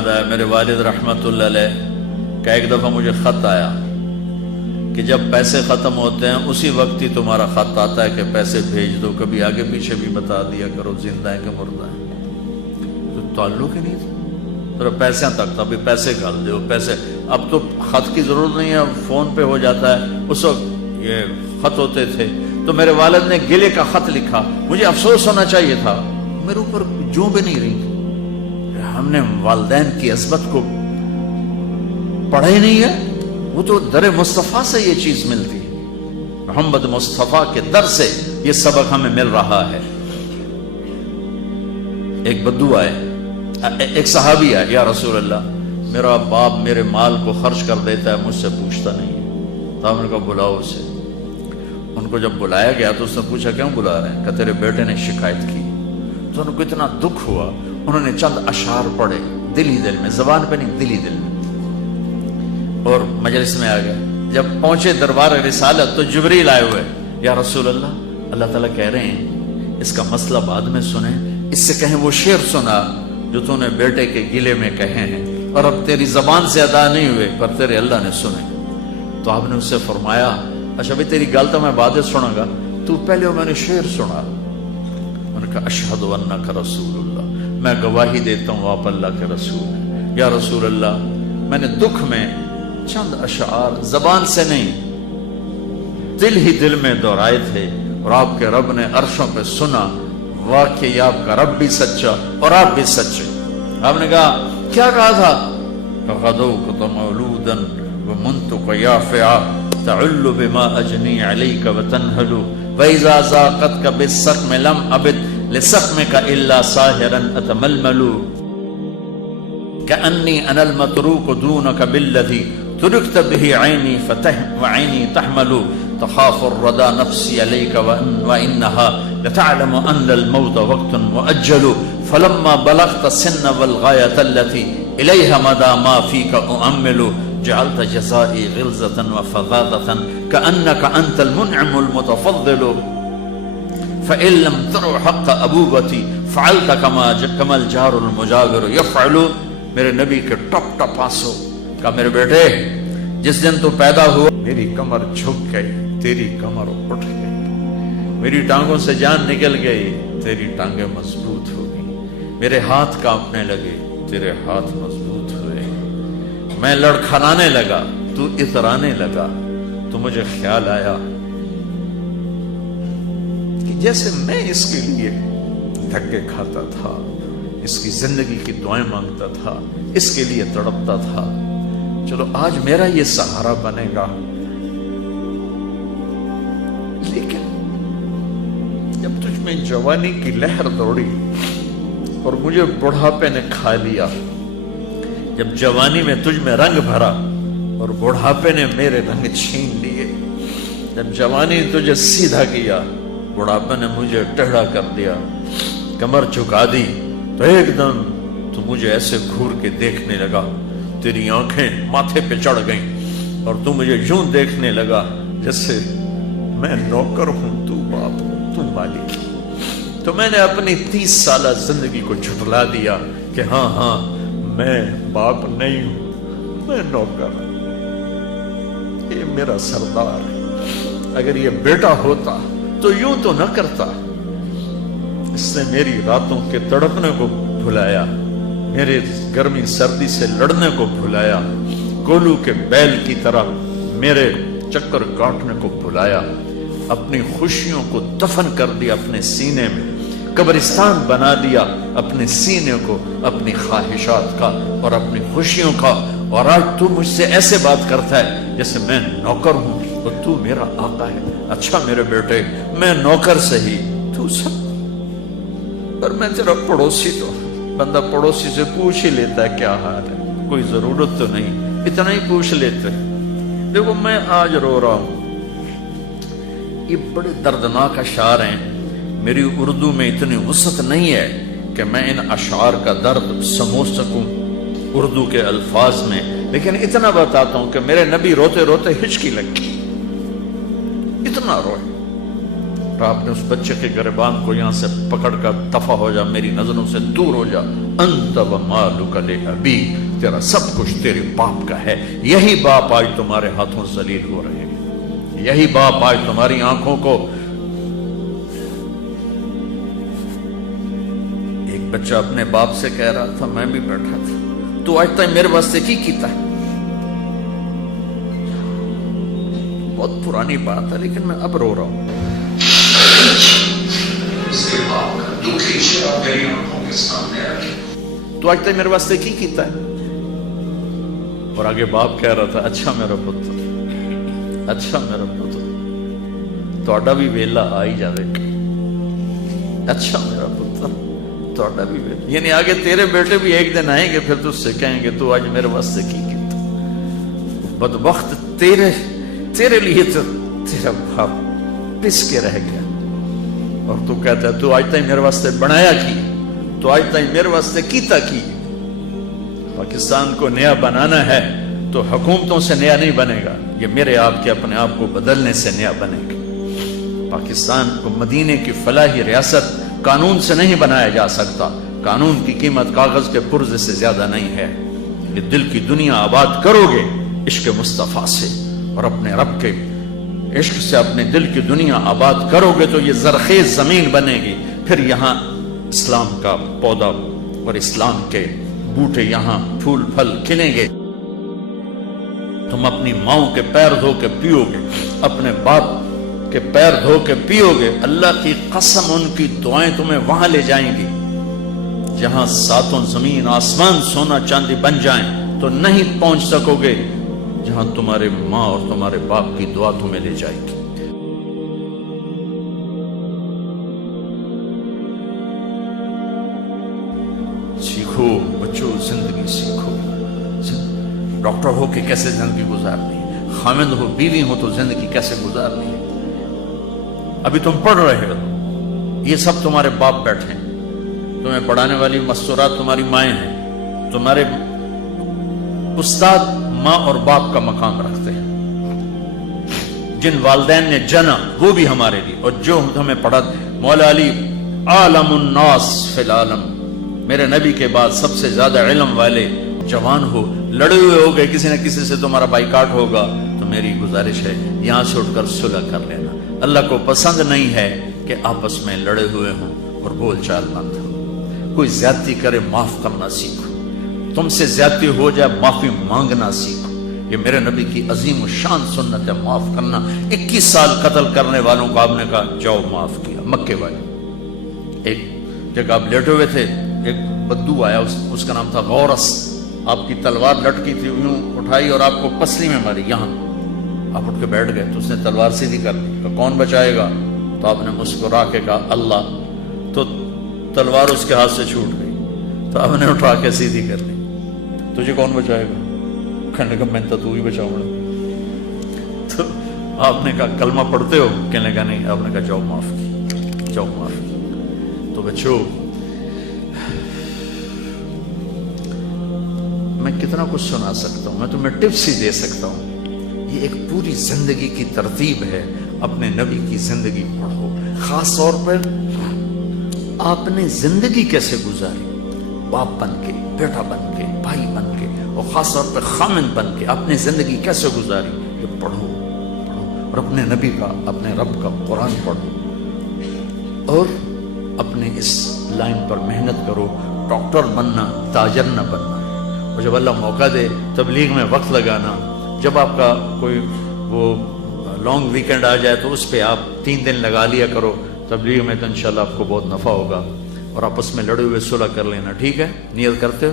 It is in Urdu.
یاد آیا میرے والد رحمت اللہ علیہ کا ایک دفعہ مجھے خط آیا کہ جب پیسے ختم ہوتے ہیں اسی وقت ہی تمہارا خط آتا ہے کہ پیسے بھیج دو، کبھی آگے پیچھے بھی بتا دیا کرو زندہ ہے کہ مردہ ہے۔ تو تعلق ہی نہیں تھا، صرف پیسے تک تھا، ابھی پیسے گھال دو پیسے۔ اب تو خط کی ضرورت نہیں ہے، اب فون پہ ہو جاتا ہے، اس وقت یہ خط ہوتے تھے۔ تو میرے والد نے گلے کا خط لکھا، مجھے افسوس ہونا چاہیے تھا، میرے اوپر جو بھی نہیں رہی۔ ہم نے والدین کی عظمت کو پڑھا ہی نہیں ہے، وہ تو در مصطفیٰ سے یہ چیز ملتی ہے، محمد مصطفیٰ کے در سے یہ سبق ہمیں مل رہا ہے۔ ایک بدو آئے، ایک صحابی آئے، یا رسول اللہ میرا باپ میرے مال کو خرچ کر دیتا ہے، مجھ سے پوچھتا نہیں ہے۔ تو ہم نے کہا بلاؤ اسے۔ ان کو جب بلایا گیا تو اس نے پوچھا کیوں بلا رہے ہیں؟ کہ تیرے بیٹے نے شکایت کی۔ تو ان کو اتنا دکھ ہوا، انہوں نے چند اشعار پڑھے دل ہی دل میں، زبان پہ نہیں، دل ہی دل میں، اور مجلس میں آ گئے۔ جب پہنچے دربار رسالت تو جبریل آئے ہوئے، یا رسول اللہ اللہ تعالیٰ کہہ رہے ہیں اس کا مسئلہ بعد میں سنیں، اس سے کہیں وہ شعر سنا جو تو نے بیٹے کے گلے میں کہے ہیں، اور اب تیری زبان سے ادا نہیں ہوئے پر تیرے اللہ نے سنے۔ تو آپ نے اس سے فرمایا اچھا بھی تیری گل تو میں بعد سنوں گا، تو پہلے میں نے شعر سنا۔ انہوں نے کہا اشہد انک رسول اللہ، میں گواہی دیتا ہوں آپ اللہ کے رسول ہیں۔ یا رسول اللہ میں نے دکھ میں چند اشعار زبان سے نہیں دل ہی دل میں دہرائے تھے، اور آپ کے رب نے عرشوں پہ سنا، واقعی آپ کا رب بھی سچا اور آپ بھی سچے۔ آپ نے کہا کیا کہا تھا؟ غدوک مولودا ومنتک یافعا تعل بما اجنی علیک وتنہل واذا ذاقتک بالسقم لم ابد لسقمک الا ساہرا اتململ کأنی انا المتروک دونک بالذی ترکت به عینی وعینی تحمل تخاف الردى نفسی علیک وانها لتعلم ان الموت وقت مؤجل فلما بلغت السن والغایة التي الیها مدى ما فیک اؤمل جعلت جزائی غلظة وفظاظة كأنك انت المنعم المتفضل فإن لم ترو حق ابوبتی فعلت كما الجار المجاور يفعل۔ میرے نبی کے ٹپ ٹپ آنسو۔ کہا میرے بیٹے جس دن تو پیدا ہوا میری کمر جھک گئی، تیری کمر اٹھ گئی، میری ٹانگوں سے جان نکل گئی، تیری ٹانگیں مضبوط ہو گئی، میرے ہاتھ کانپنے لگے، تیرے ہاتھ مضبوط ہوئے، میں لڑکھڑانے لگا، تو اترانے لگا، تو مجھے خیال آیا کہ جیسے میں اس کے لیے دھکے کھاتا تھا، اس کی زندگی کی دعائیں مانگتا تھا، اس کے لیے تڑپتا تھا، چلو آج میرا یہ سہارا بنے گا۔ لیکن جب تجھ میں جوانی کی لہر دوڑی اور مجھے بڑھاپے نے کھا لیا، جب جوانی میں تجھ میں رنگ بھرا اور بڑھاپے نے میرے رنگ چھین لیے، جب جوانی تجھے سیدھا کیا بڑھاپے نے مجھے ٹیڑھا کر دیا، کمر جھکا دی، تو ایک دم تو مجھے ایسے گھور کے دیکھنے لگا، تیری آنکھیں ماتھے پہ چڑھ گئیں اور تو مجھے یوں دیکھنے لگا جیسے میں نوکر ہوں، تو باپ ہوں، تو مالک۔ تو میں نے اپنی 30 سالہ زندگی کو جھٹلا دیا کہ ہاں ہاں میں باپ نہیں ہوں، میں نوکر ہوں، یہ میرا سردار ہے۔ اگر یہ بیٹا ہوتا تو یوں تو نہ کرتا، اس نے میری راتوں کے تڑپنے کو بھلایا، میرے گرمی سردی سے لڑنے کو بھلایا، کولو کے بیل کی طرح میرے چکر کاٹنے کو بھلایا، اپنی خوشیوں کو دفن کر دیا اپنے سینے میں، قبرستان بنا دیا اپنے سینے کو، اپنی خواہشات کا اور اپنی خوشیوں کا، اور آج تو مجھ سے ایسے بات کرتا ہے جیسے میں نوکر ہوں اور تو میرا آقا ہے۔ اچھا میرے بیٹے میں نوکر سہی، تو سب، پر میں تیرا پڑوسی، تو بندہ پڑوسی سے پوچھ ہی لیتا ہے کیا حال ہے، کوئی ضرورت تو نہیں، اتنا ہی پوچھ لیتے۔ دیکھو میں آج رو رہا ہوں، یہ بڑے دردناک اشعار ہیں، میری اردو میں اتنی وسعت نہیں ہے کہ میں ان اشعار کا درد سمجھ سکوں اردو کے الفاظ میں، لیکن اتنا بتاتا ہوں کہ میرے نبی روتے روتے ہچکی لگی، اتنا روئے، اور آپ نے اس بچے کے گریبان کو یہاں سے پکڑ کر دفع ہو جا، میری نظروں سے دور ہو جا، انت ومالک لابیک، تیرا سب کچھ تیرے باپ کا ہے۔ یہی باپ آج تمہارے ہاتھوں ذلیل ہو رہے ہیں، یہی باپ آج تمہاری آنکھوں کو۔ ایک بچہ اپنے باپ سے کہہ رہا تھا، میں بھی بیٹھا تھا، تو آج تک میرے واسطے کی کیتا ہے؟ بہت پرانی بات ہے لیکن میں اب رو رہا ہوں۔ اس کے باپ کا دکھی چہرہ میری آنکھوں کے سامنے آ گیا، تو آج تک میرے واسطے کی کیتا ہے؟ اور آگے باپ کہہ رہا تھا، اچھا میرا پتر، اچھا میرا پتر، تہاڈا بھی ویلا آ ہی جاوے، اچھا میرا پتر تہاڈا بھی ویلا، یعنی آگے تیرے بیٹے بھی ایک دن آئیں گے، پھر تجھ سے کہیں گے تو آج میرے واسطے کی کیتا؟ بدبخت تیرے لیے تو تیرا باپ پس کے رہ گیا، اور تو کہتا ہے تو آج تک میرے واسطے بنایا کی، تو آج تک میرے واسطے کیتا کی۔ پاکستان کو نیا بنانا ہے تو حکومتوں سے نیا نہیں بنے گا، یہ میرے آپ کے اپنے آپ کو بدلنے سے نیا بنے گا۔ پاکستان کو مدینے کی فلاحی ریاست قانون سے نہیں بنایا جا سکتا، قانون کی قیمت کاغذ کے پرزے سے زیادہ نہیں ہے۔ یہ دل کی دنیا آباد کرو گے عشق مصطفیٰ سے، اور اپنے رب کے عشق سے اپنے دل کی دنیا آباد کرو گے تو یہ زرخیز زمین بنے گی، پھر یہاں اسلام کا پودا اور اسلام کے بوٹے یہاں پھول پھل کھلیں گے۔ تم اپنی ماؤں کے پیر دھو کے پیو گے، اپنے باپ کے پیر دھو کے پیو گے، اللہ کی قسم ان کی دعائیں تمہیں وہاں لے جائیں گی جہاں ساتوں زمین آسمان سونا چاندی بن جائیں تو نہیں پہنچ سکو گے جہاں تمہارے ماں اور تمہارے باپ کی دعا تمہیں لے جائے گی۔ سیکھو بچوں، زندگی سیکھو، ڈاکٹر ہو کہ کیسے زندگی گزارنی ہے، خاوند ہو بیوی ہو تو زندگی کیسے گزارنی ہے۔ ابھی تم پڑھ رہے ہو، یہ سب تمہارے باپ بیٹھے ہیں، تمہیں پڑھانے والی مستورات تمہاری مائیں ہیں، تمہارے استاد ماں اور باپ کا مقام رکھتے ہیں۔ جن والدین نے جنا وہ بھی ہمارے لیے، اور جو ہمیں پڑھا، مولا علی عالم الناس فی العالم، میرے نبی کے بعد سب سے زیادہ علم والے جوان ہو، لڑے ہوئے ہو گئے، کسی نہ کسی سے تمہارا بائیکاٹ ہوگا، تو میری گزارش ہے یہاں سے اٹھ کر صلح کر لینا۔ اللہ کو پسند نہیں ہے کہ آپس میں لڑے ہوئے ہوں اور بول چال بند ہو۔ کوئی زیادتی کرے معاف کرنا سیکھو، تم سے زیادتی ہو جائے معافی مانگنا سیکھو، یہ میرے نبی کی عظیم و شان سنت ہے، معاف کرنا۔ 21 سال قتل کرنے والوں کو آپ نے کہا جاؤ معاف کیا، مکے والے۔ ایک جگہ آپ لیٹے ہوئے تھے، ایک بدو آیا، اس کا نام تھا غورس، آپ کی تلوار لٹکی تھی، یوں اٹھائی اور آپ کو پسلی میں ماری، یہاں آپ اٹھ کے بیٹھ گئے تو اس نے تلوار سیدھی کر دی، کہ کون بچائے گا؟ تو آپ نے مسکرا کے کہا اللہ، تو تلوار اس کے ہاتھ سے چھوٹ گئی، تو آپ نے اٹھا کے سیدھی کر لی، تجھے کون بچائے گا؟ کہنے لگا میں تو ہی بچاؤں گا۔ تو آپ نے کہا کلمہ پڑھتے ہو؟ کہنے لگا نہیں۔ آپ نے کہا جاؤ معاف کی، جاؤ معاف کی۔ تو بچوں، میں کتنا کچھ سنا سکتا ہوں، میں تمہیں ٹپس ہی دے سکتا ہوں، یہ ایک پوری زندگی کی ترتیب ہے۔ اپنے نبی کی زندگی پڑھو، خاص طور پر آپ نے زندگی کیسے گزاری، باپ بن کے، بیٹا بن کے، بھائی بن کے، اور خاص طور پر خامن بن کے آپ نے زندگی کیسے گزاری، یہ پڑھو اور اپنے نبی کا، اپنے رب کا قرآن پڑھو، اور اپنے اس لائن پر محنت کرو، ڈاکٹر بننا، تاجر نہ بننا، اور جب اللہ موقع دے تبلیغ میں وقت لگانا۔ جب آپ کا کوئی وہ لانگ ویکنڈ آ جائے تو اس پہ آپ 3 دن لگا لیا کرو تبلیغ میں، تو انشاءاللہ آپ کو بہت نفع ہوگا، اور آپس میں لڑے ہوئے صلح کر لینا، ٹھیک ہے؟ نیت کرتے ہو؟